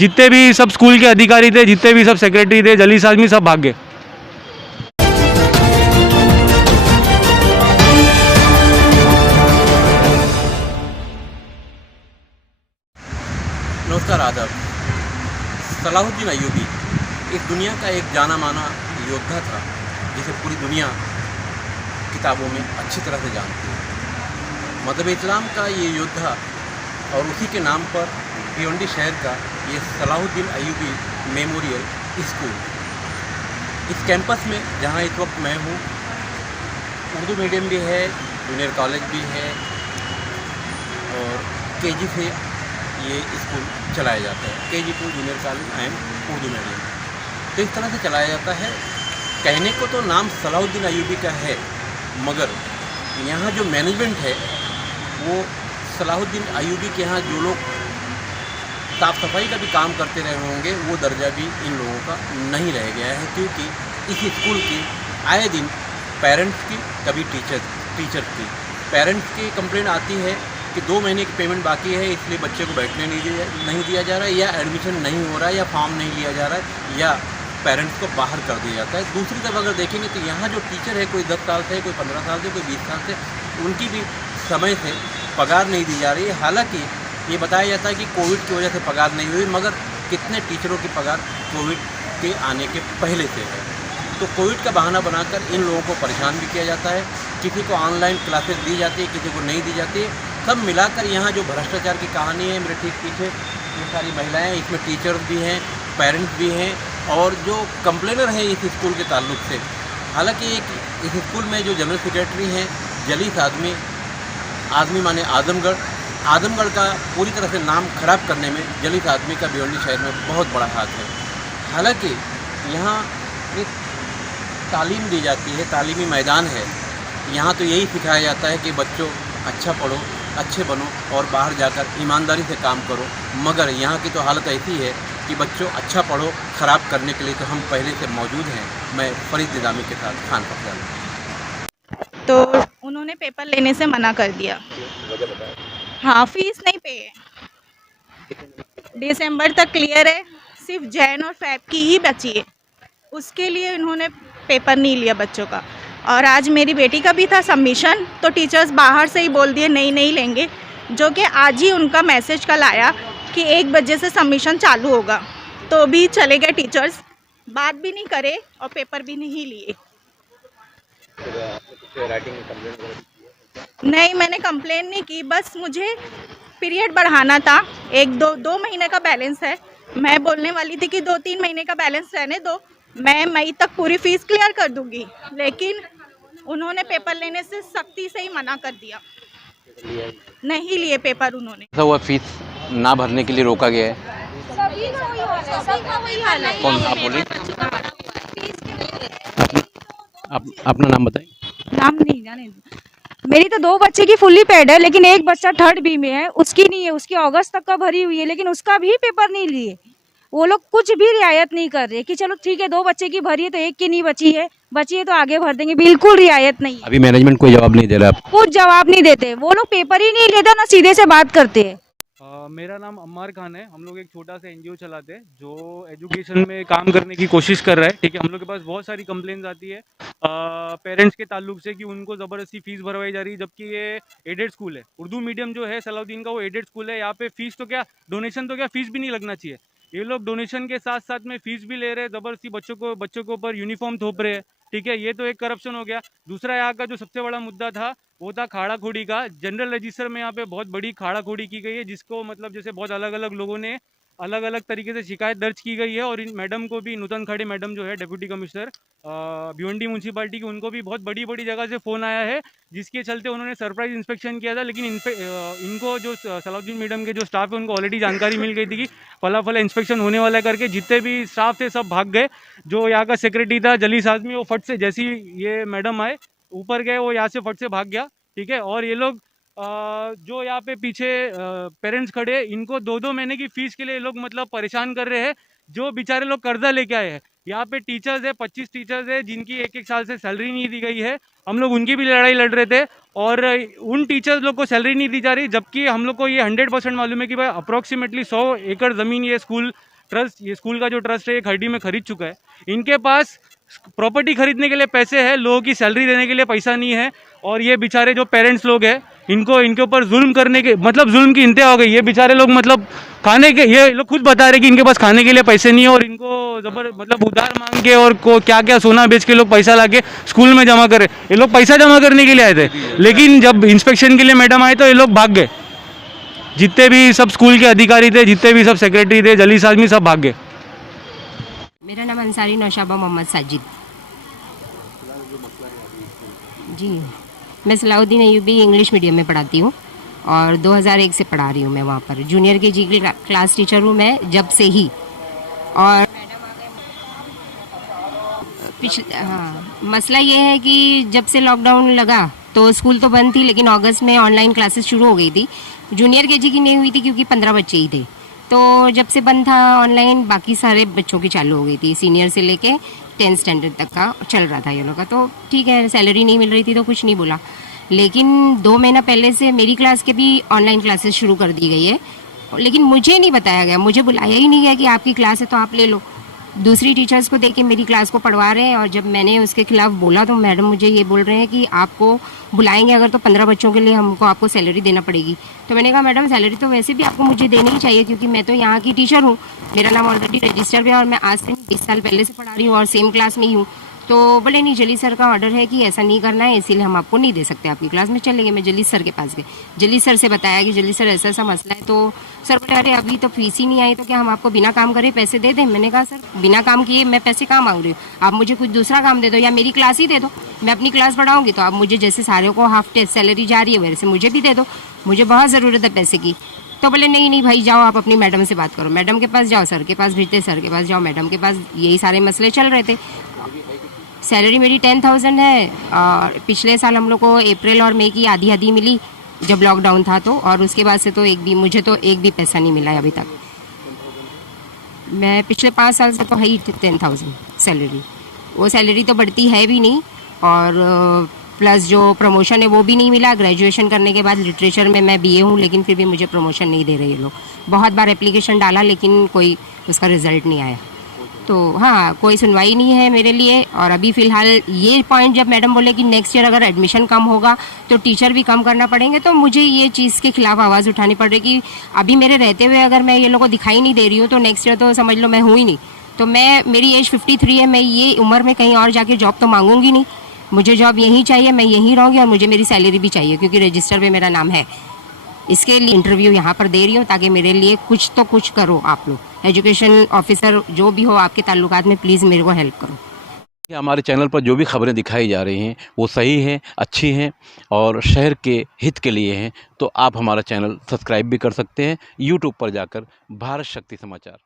जितने भी सब स्कूल के अधिकारी थे, जितने भी सब सेक्रेटरी थे, जलीस आदमी सब भाग गए। नमस्कार, आदाब। सलाहुद्दीन अय्यूबी इस दुनिया का एक जाना माना योद्धा था जिसे पूरी दुनिया किताबों में अच्छी तरह से जानती है। मज़हब इस्लाम का ये योद्धा और उसी के नाम पर भिवंडी शहर का ये सलाहुद्दीन अय्यूबी मेमोरियल स्कूल, इस कैंपस में जहाँ इस वक्त मैं हूँ, उर्दू मीडियम भी है, जूनियर कॉलेज भी है और केजी से ये स्कूल चलाया जाता है। KG to junior college and Urdu medium, तो इस तरह से चलाया जाता है। कहने को तो नाम सलाहुद्दीन अय्यूबी का है, मगर यहाँ जो मैनेजमेंट है वो सलाहुद्दीन अय्यूबी के यहाँ जो लोग साफ़ सफाई का भी काम करते रहे होंगे वो दर्जा भी इन लोगों का नहीं रह गया है, क्योंकि इस स्कूल की आए दिन पेरेंट्स की, कभी टीचर्स की, पेरेंट्स की कंप्लेंट आती है कि 2 महीने की पेमेंट बाकी है, इसलिए बच्चे को बैठने नहीं दिया जा रहा है, या एडमिशन नहीं हो रहा है, या फॉर्म नहीं लिया जा रहा है, या पेरेंट्स को बाहर कर दिया जाता है। दूसरी तरफ अगर देखेंगे तो यहाँ जो टीचर है, कोई 10 साल से, कोई 15 साल से, कोई 20 साल से, उनकी भी समय से पगार नहीं दी जा रही है। हालांकि ये बताया जाता है कि कोविड की वजह से पगार नहीं हुई, मगर कितने टीचरों की पगार कोविड के आने के पहले से है। तो कोविड का बहाना बनाकर इन लोगों को परेशान भी किया जाता है। किसी को ऑनलाइन क्लासेस दी जाती है, किसी को नहीं दी जाती है। सब मिलाकर यहाँ जो भ्रष्टाचार की कहानी है, मेरे ठीक पीछे ये सारी महिलाएं, इसमें टीचर्स भी हैं, पेरेंट्स भी हैं और जो कंप्लेनर हैं इस स्कूल के ताल्लुक से। हालांकि इस स्कूल में जो जनरल सेक्रेटरी हैं जलीस आदमी माने आजमगढ़ का पूरी तरह से नाम खराब करने में जलीस आदमी का भिवंडी शहर में बहुत बड़ा हाथ है। हालांकि यहाँ एक तालीम दी जाती है, तालीमी मैदान है। यहाँ तो यही सिखाया जाता है कि बच्चों अच्छा पढ़ो, अच्छे बनो और बाहर जाकर ईमानदारी से काम करो। मगर यहाँ की तो हालत ऐसी है कि बच्चों अच्छा पढ़ो, ख़राब करने के लिए तो हम पहले से मौजूद हैं। मैं फरीद निज़ामी के साथ खान फखर। तो उन्होंने पेपर लेने से मना कर दिया। हाँ, फीस नहीं पे है, दिसंबर तक क्लियर है, सिर्फ जैन और फैब की ही बची है, उसके लिए इन्होंने पेपर नहीं लिया बच्चों का। और आज मेरी बेटी का भी था सबमिशन, तो टीचर्स बाहर से ही बोल दिए नहीं लेंगे, जो कि आज ही उनका मैसेज कल आया कि 1 बजे से सबमिशन चालू होगा। तो भी चले गए टीचर्स, बात भी नहीं करे और पेपर भी नहीं लिए। नहीं, मैंने कंप्लेन नहीं की, बस मुझे पीरियड बढ़ाना था। 1-2 महीने का बैलेंस है, मैं बोलने वाली थी कि 2-3 महीने का बैलेंस रहने दो, मैं मई तक पूरी फीस क्लियर कर दूंगी, लेकिन उन्होंने पेपर लेने से सख्ती से ही मना कर दिया। नहीं लिए पेपर उन्होंने। ऐसा हुआ फीस ना भरने के लिए रोका गया है। सभी का वही हाल है। कौन आप बोल रही? अपना नाम बताएं। नाम नहीं जाने। मेरी तो 2 बच्चे की फुल्ली पेड है, लेकिन एक बच्चा 3rd बी में है, उसकी नहीं है, उसकी अगस्त तक का भरी हुई है, लेकिन उसका भी पेपर नहीं लिए। वो लोग कुछ भी रियायत नहीं कर रहे कि चलो ठीक है 2 बच्चे की भरी है तो एक की नहीं बची है तो आगे भर देंगे। बिल्कुल रियायत नहीं है। अभी मैनेजमेंट कोई जवाब नहीं दे रहा है। कुछ जवाब नहीं देते वो लोग, पेपर ही नहीं लेते ना सीधे से बात करते हैं। मेरा नाम अम्मार खान है। हम लोग एक छोटा सा एनजीओ चलाते हैं जो एजुकेशन में काम करने की कोशिश कर रहा है। ठीक है, हम लोग के पास बहुत सारी कंप्लेंट्स आती है पेरेंट्स के ताल्लुक से कि उनको ज़बरदस्ती फीस भरवाई जा रही है, जबकि ये एडेड स्कूल है। उर्दू मीडियम जो है सलाहुद्दीन का, वो एडेड स्कूल है। यहाँ पे फीस तो क्या, डोनेशन तो क्या, फीस भी नहीं लगना चाहिए। ये लोग डोनेशन के साथ साथ में फीस भी ले रहे हैं, ज़बरदस्ती बच्चों को ऊपर यूनिफॉर्म थोप रहे हैं। ठीक है, ये तो एक करप्शन हो गया। दूसरा यहाँ का जो सबसे बड़ा मुद्दा था वो था खाड़ा खोड़ी का। जनरल रजिस्टर में यहाँ पे बहुत बड़ी खाड़ा खोड़ी की गई है, जिसको मतलब जैसे बहुत अलग अलग लोगों ने अलग अलग तरीके से शिकायत दर्ज की गई है। और इन मैडम को भी, नूतन खड़े मैडम जो है डिप्यूटी कमिश्नर भिवंडी म्यूनसिपालिटी की, उनको भी बहुत बड़ी जगह से फ़ोन आया है, जिसके चलते उन्होंने सरप्राइज इंस्पेक्शन किया था। लेकिन इनको जो सलाहुद्दीन मीडियम के जो स्टाफ है उनको ऑलरेडी जानकारी मिल गई थी कि फला इंस्पेक्शन होने वाला है करके। जितने भी स्टाफ थे सब भाग गए। जो यहाँ का सेक्रेटरी था जलीस आदमी, वो फट से, जैसी ये मैडम आए ऊपर गए, वो यहाँ से फट से भाग गया। ठीक है, और ये लोग जो यहाँ पे पीछे पेरेंट्स खड़े, इनको 2-2 महीने की फीस के लिए लोग मतलब परेशान कर रहे हैं। जो बेचारे लोग कर्जा लेके आए हैं, यहाँ पे टीचर्स है, 25 टीचर्स है जिनकी एक एक साल से सैलरी नहीं दी गई है। हम लोग उनकी भी लड़ाई लड़ रहे थे और उन टीचर्स लोग को सैलरी नहीं दी जा रही, जबकि हम लोग को ये 100% मालूम है कि भाई अप्रॉक्सीमेटली 100 एकड़ ज़मीन ये स्कूल का जो ट्रस्ट है ये खरीदी में खरीद चुका है। इनके पास प्रॉपर्टी खरीदने के लिए पैसे हैं, लोगों की सैलरी देने के लिए पैसा नहीं है। और ये बेचारे जो पेरेंट्स लोग हैं इनको इनके ऊपर जुल्म करने के मतलब जुल्म की इंतहा हो गई। ये बेचारे लोग मतलब खाने के, ये लोग खुद बता रहे कि इनके पास खाने के लिए पैसे नहीं है और इनको मतलब उधार मांग के और को क्या क्या सोना बेच के लोग पैसा लाके स्कूल में जमा करे। ये लोग पैसा जमा करने के लिए आए थे, लेकिन जब इंस्पेक्शन के लिए मैडम आए तो ये लोग भाग गए। जितने भी सब स्कूल के अधिकारी थे, जितने भी सब सेक्रेटरी थे, जलीस आदमी सब भाग गए। मेरा नाम अंसारी नौशाबा मोहम्मद साजिद जी। मैं सलाहुद्दीन अयूबी इंग्लिश मीडियम में पढ़ाती हूँ और 2001 से पढ़ा रही हूँ मैं वहाँ पर। जूनियर के जी की क्लास टीचर हूँ मैं जब से ही। और मसला ये है कि जब से लॉकडाउन लगा तो स्कूल तो बंद थी, लेकिन अगस्त में ऑनलाइन क्लासेस शुरू हो गई थी। जूनियर के जी की नहीं हुई थी क्योंकि 15 बच्चे ही थे। तो जब से बंद था ऑनलाइन, बाकी सारे बच्चों की चालू हो गई थी। सीनियर से लेके 10th स्टैंडर्ड तक का चल रहा था ये लोग का। तो ठीक है, सैलरी नहीं मिल रही थी तो कुछ नहीं बोला। लेकिन 2 महीना पहले से मेरी क्लास के भी ऑनलाइन क्लासेस शुरू कर दी गई है, लेकिन मुझे नहीं बताया गया, मुझे बुलाया ही नहीं गया कि आपकी क्लास है तो आप ले लो। दूसरी टीचर्स को देके मेरी क्लास को पढ़वा रहे हैं और जब मैंने उसके खिलाफ बोला तो मैडम मुझे ये बोल रहे हैं कि आपको बुलाएंगे अगर तो 15 बच्चों के लिए हमको आपको सैलरी देना पड़ेगी। तो मैंने कहा मैडम सैलरी तो वैसे भी आपको मुझे देनी ही चाहिए क्योंकि मैं तो यहाँ की टीचर हूँ, मेरा नाम ऑलरेडी रजिस्टर भी है और मैं आज से 20 साल पहले से पढ़ा रही हूँ और सेम क्लास में ही हूँ। तो बोले नहीं, जलीस सर का ऑर्डर है कि ऐसा नहीं करना है, इसीलिए हम आपको नहीं दे सकते आपकी क्लास में। चलेंगे, मैं जलीस सर के पास गए, जलीस सर से बताया कि जलीस सर ऐसा ऐसा मसला है। तो सर बोले अरे अभी तो फीस ही नहीं आई तो क्या हम आपको बिना काम करे पैसे दे दें? मैंने कहा सर बिना काम किए मैं पैसे कहाँ मांग रही हूँ, आप मुझे कुछ दूसरा काम दे दो या मेरी क्लास ही दे दो। मैं अपनी क्लास पढ़ाऊंगी तो आप मुझे जैसे सारे को हाफ सैलरी जा रही है वैसे मुझे भी दे दो, मुझे बहुत ज़रूरत है पैसे की। तो बोले नहीं नहीं भाई जाओ आप अपनी मैडम से बात करो, मैडम के पास जाओ, सर के पास भेजते, सर के पास जाओ, मैडम के पास। यही सारे मसले चल रहे थे। सैलरी मेरी 10,000 है और पिछले साल हम लोग को अप्रैल और मई की आधी आधी मिली जब लॉकडाउन था तो, और उसके बाद से तो मुझे तो एक भी पैसा नहीं मिला है अभी तक। मैं पिछले 5 साल से तो है ही 10,000 सैलरी। वो सैलरी तो बढ़ती है भी नहीं और प्लस जो प्रमोशन है वो भी नहीं मिला। ग्रेजुएशन करने के बाद लिटरेचर में मैं BA हूँ लेकिन फिर भी मुझे प्रमोशन नहीं दे रहे ये लोग। बहुत बार एप्लीकेशन डाला लेकिन कोई उसका रिजल्ट नहीं आया। तो हाँ, कोई सुनवाई नहीं है मेरे लिए। और अभी फ़िलहाल ये पॉइंट जब मैडम बोले कि नेक्स्ट ईयर अगर एडमिशन कम होगा तो टीचर भी कम करना पड़ेंगे, तो मुझे ये चीज़ के खिलाफ आवाज़ उठानी पड़ रही कि अभी मेरे रहते हुए अगर मैं ये लोगों को दिखाई नहीं दे रही हूँ तो नेक्स्ट ईयर तो समझ लो मैं हूँ ही नहीं। तो मेरी एज 53 है, मैं ये उम्र में कहीं और जाके जॉब तो मांगूंगी नहीं। मुझे जॉब यहीं चाहिए, मैं यहीं रहूँगी और मुझे मेरी सैलरी भी चाहिए क्योंकि रजिस्टर पे मेरा नाम है। इसके लिए इंटरव्यू यहाँ पर दे रही हूँ ताकि मेरे लिए कुछ तो कुछ करो आप लोग। एजुकेशन ऑफिसर जो भी हो आपके ताल्लुकात में, प्लीज़ मेरे को हेल्प करो। हमारे चैनल पर जो भी खबरें दिखाई जा रही हैं वो सही हैं, अच्छी हैं और शहर के हित के लिए हैं। तो आप हमारा चैनल सब्सक्राइब भी कर सकते हैं यूट्यूब पर जाकर, भारत शक्ति समाचार।